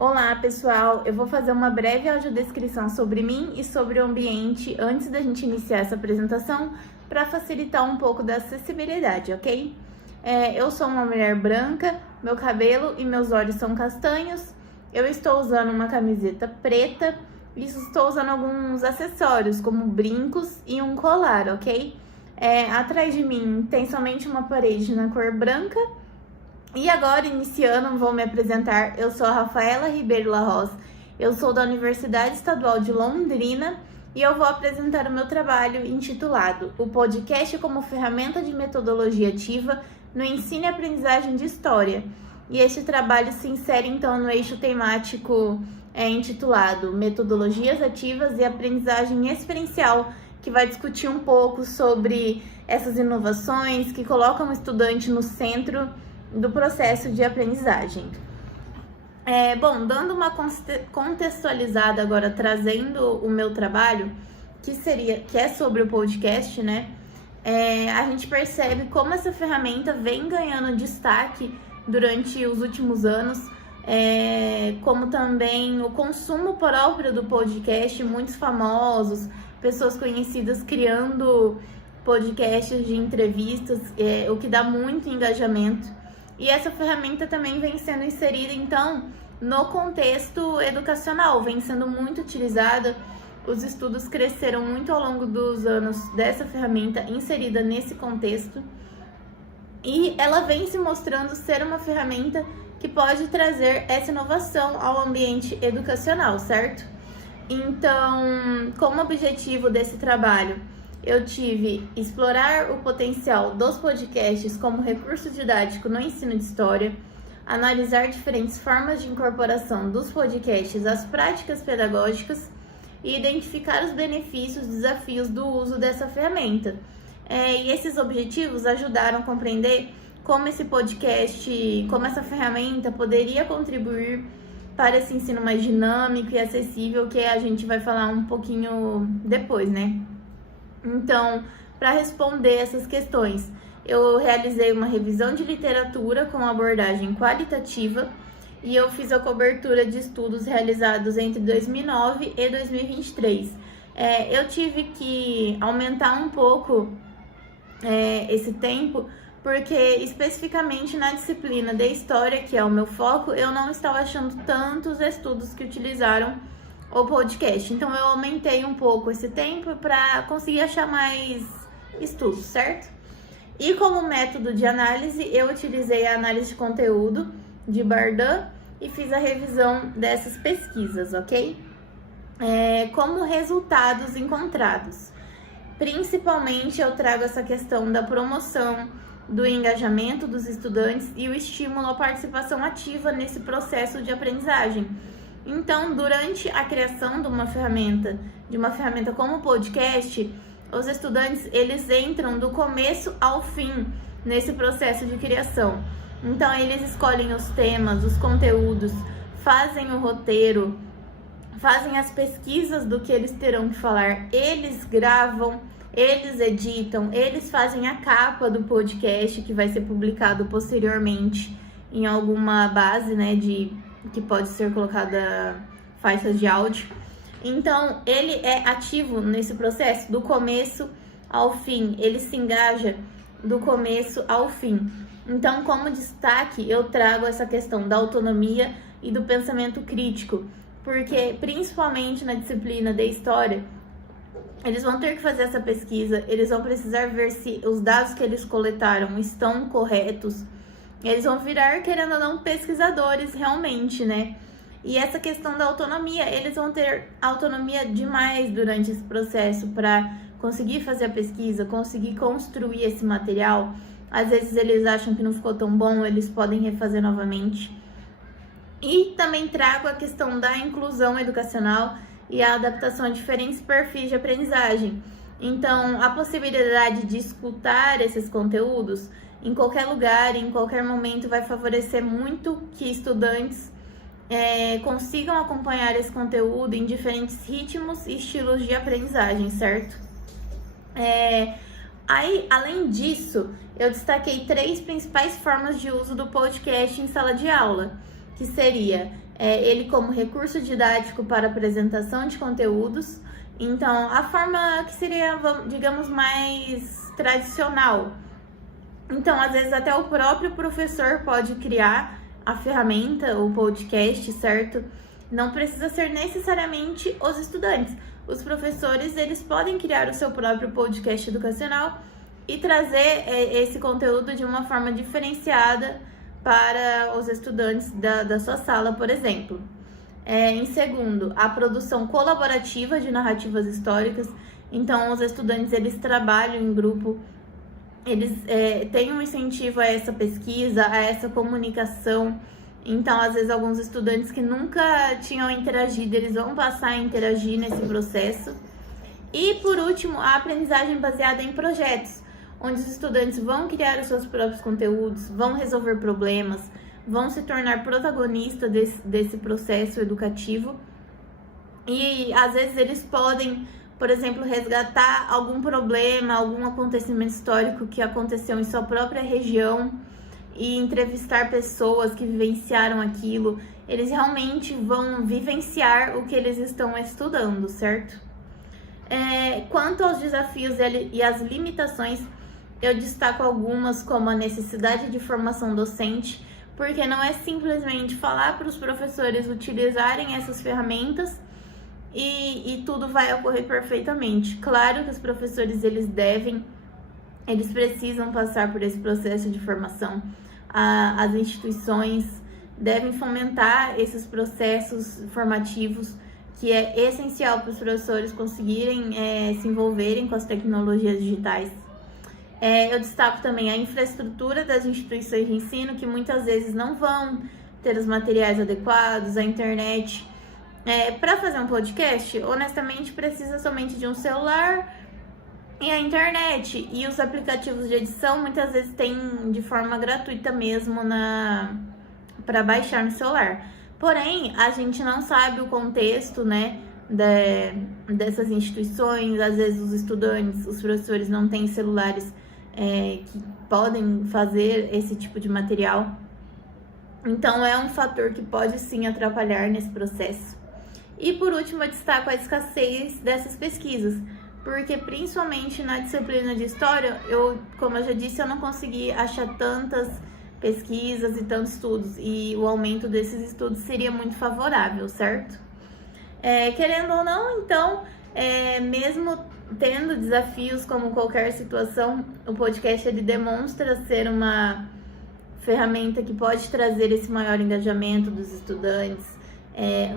Olá, pessoal! Eu vou fazer uma breve audiodescrição sobre mim e sobre o ambiente antes da gente iniciar essa apresentação para facilitar um pouco da acessibilidade, ok? Eu sou uma mulher branca, meu cabelo e meus olhos são castanhos, eu estou usando uma camiseta preta e estou usando alguns acessórios, como brincos e um colar, ok? Atrás de mim tem somente uma parede na cor branca. E agora, iniciando, vou me apresentar. Eu sou a Rafaela Ribeiro Larroz, eu sou da Universidade Estadual de Londrina e eu vou apresentar o meu trabalho intitulado O Podcast como Ferramenta de Metodologia Ativa no Ensino e Aprendizagem de História. E este trabalho se insere, então, no eixo temático intitulado Metodologias Ativas e Aprendizagem Experiencial, que vai discutir um pouco sobre essas inovações que colocam o estudante no centro do processo de aprendizagem. Dando uma contextualizada agora, trazendo o meu trabalho, que é sobre o podcast, né? A gente percebe como essa ferramenta vem ganhando destaque durante os últimos anos, como também o consumo próprio do podcast, muitos famosos, pessoas conhecidas criando podcasts de entrevistas, o que dá muito engajamento. E essa ferramenta também vem sendo inserida, então, no contexto educacional, vem sendo muito utilizada. Os estudos cresceram muito ao longo dos anos dessa ferramenta inserida nesse contexto. E ela vem se mostrando ser uma ferramenta que pode trazer essa inovação ao ambiente educacional, certo? Então, como objetivo desse trabalho, eu tive explorar o potencial dos podcasts como recurso didático no ensino de história, analisar diferentes formas de incorporação dos podcasts às práticas pedagógicas e identificar os benefícios e desafios do uso dessa ferramenta. E esses objetivos ajudaram a compreender como esse podcast, como essa ferramenta poderia contribuir para esse ensino mais dinâmico e acessível, que a gente vai falar um pouquinho depois, né? Então, para responder essas questões, eu realizei uma revisão de literatura com abordagem qualitativa e eu fiz a cobertura de estudos realizados entre 2009 e 2023. Eu tive que aumentar um pouco esse tempo, porque especificamente na disciplina de História, que é o meu foco, eu não estava achando tantos estudos que utilizaram o podcast. Então eu aumentei um pouco esse tempo para conseguir achar mais estudos, certo? E como método de análise, eu utilizei a análise de conteúdo de Bardin e fiz a revisão dessas pesquisas, ok? Como resultados encontrados, principalmente eu trago essa questão da promoção do engajamento dos estudantes e o estímulo à participação ativa nesse processo de aprendizagem. Então, durante a criação de uma ferramenta como o podcast, os estudantes, eles entram do começo ao fim nesse processo de criação. Então, eles escolhem os temas, os conteúdos, fazem o roteiro, fazem as pesquisas do que eles terão que falar, eles gravam, eles editam, eles fazem a capa do podcast que vai ser publicado posteriormente em alguma base, né, que pode ser colocada faixas de áudio. Então, ele é ativo nesse processo do começo ao fim, ele se engaja do começo ao fim. Então, como destaque, eu trago essa questão da autonomia e do pensamento crítico, porque principalmente na disciplina de História, eles vão ter que fazer essa pesquisa, eles vão precisar ver se os dados que eles coletaram estão corretos. Eles vão virar, querendo ou não, pesquisadores realmente, né? E essa questão da autonomia, eles vão ter autonomia demais durante esse processo para conseguir fazer a pesquisa, conseguir construir esse material. Às vezes eles acham que não ficou tão bom, eles podem refazer novamente. E também trago a questão da inclusão educacional e a adaptação a diferentes perfis de aprendizagem. Então, a possibilidade de escutar esses conteúdos em qualquer lugar, em qualquer momento, vai favorecer muito que estudantes consigam acompanhar esse conteúdo em diferentes ritmos e estilos de aprendizagem, certo? Além disso, eu destaquei 3 principais formas de uso do podcast em sala de aula, que seria ele como recurso didático para apresentação de conteúdos. Então, a forma que seria, digamos, mais tradicional. Então, às vezes, até o próprio professor pode criar a ferramenta, o podcast, certo? Não precisa ser necessariamente os estudantes. Os professores, eles podem criar o seu próprio podcast educacional e trazer esse conteúdo de uma forma diferenciada para os estudantes da sua sala, por exemplo. Em segundo, a produção colaborativa de narrativas históricas. Então, os estudantes, eles trabalham em grupo, eles têm um incentivo a essa pesquisa, a essa comunicação. Então, às vezes, alguns estudantes que nunca tinham interagido, eles vão passar a interagir nesse processo. E, por último, a aprendizagem baseada em projetos, onde os estudantes vão criar os seus próprios conteúdos, vão resolver problemas, vão se tornar protagonistas desse processo educativo. E, às vezes, eles podem, por exemplo, resgatar algum problema, algum acontecimento histórico que aconteceu em sua própria região e entrevistar pessoas que vivenciaram aquilo. Eles realmente vão vivenciar o que eles estão estudando, certo? Quanto aos desafios e as limitações, eu destaco algumas, como a necessidade de formação docente, porque não é simplesmente falar para os professores utilizarem essas ferramentas e tudo vai ocorrer perfeitamente. Claro que os professores, eles precisam passar por esse processo de formação. As instituições devem fomentar esses processos formativos, que é essencial para os professores conseguirem se envolverem com as tecnologias digitais. Eu destaco também a infraestrutura das instituições de ensino, que muitas vezes não vão ter os materiais adequados, a internet. Para fazer um podcast, honestamente, precisa somente de um celular e a internet. E os aplicativos de edição, muitas vezes, tem de forma gratuita mesmo para baixar no celular. Porém, a gente não sabe o contexto, né, dessas instituições. Às vezes os estudantes, os professores não têm celulares que podem fazer esse tipo de material. Então, é um fator que pode sim atrapalhar nesse processo. E por último, eu destaco a escassez dessas pesquisas, porque principalmente na disciplina de História, como eu já disse, eu não consegui achar tantas pesquisas e tantos estudos, e o aumento desses estudos seria muito favorável, certo? Querendo ou não, então, mesmo tendo desafios como qualquer situação, o podcast ele demonstra ser uma ferramenta que pode trazer esse maior engajamento dos estudantes,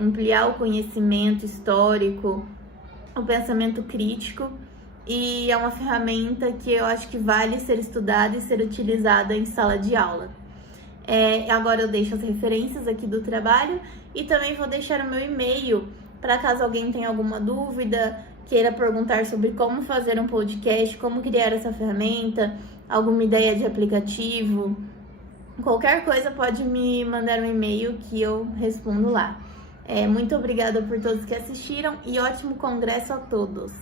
ampliar o conhecimento histórico, o pensamento crítico, e é uma ferramenta que eu acho que vale ser estudada e ser utilizada em sala de aula. Agora eu deixo as referências aqui do trabalho e também vou deixar o meu e-mail para caso alguém tenha alguma dúvida, queira perguntar sobre como fazer um podcast, como criar essa ferramenta, alguma ideia de aplicativo, qualquer coisa pode me mandar um e-mail que eu respondo lá. Muito obrigada por todos que assistiram e ótimo congresso a todos!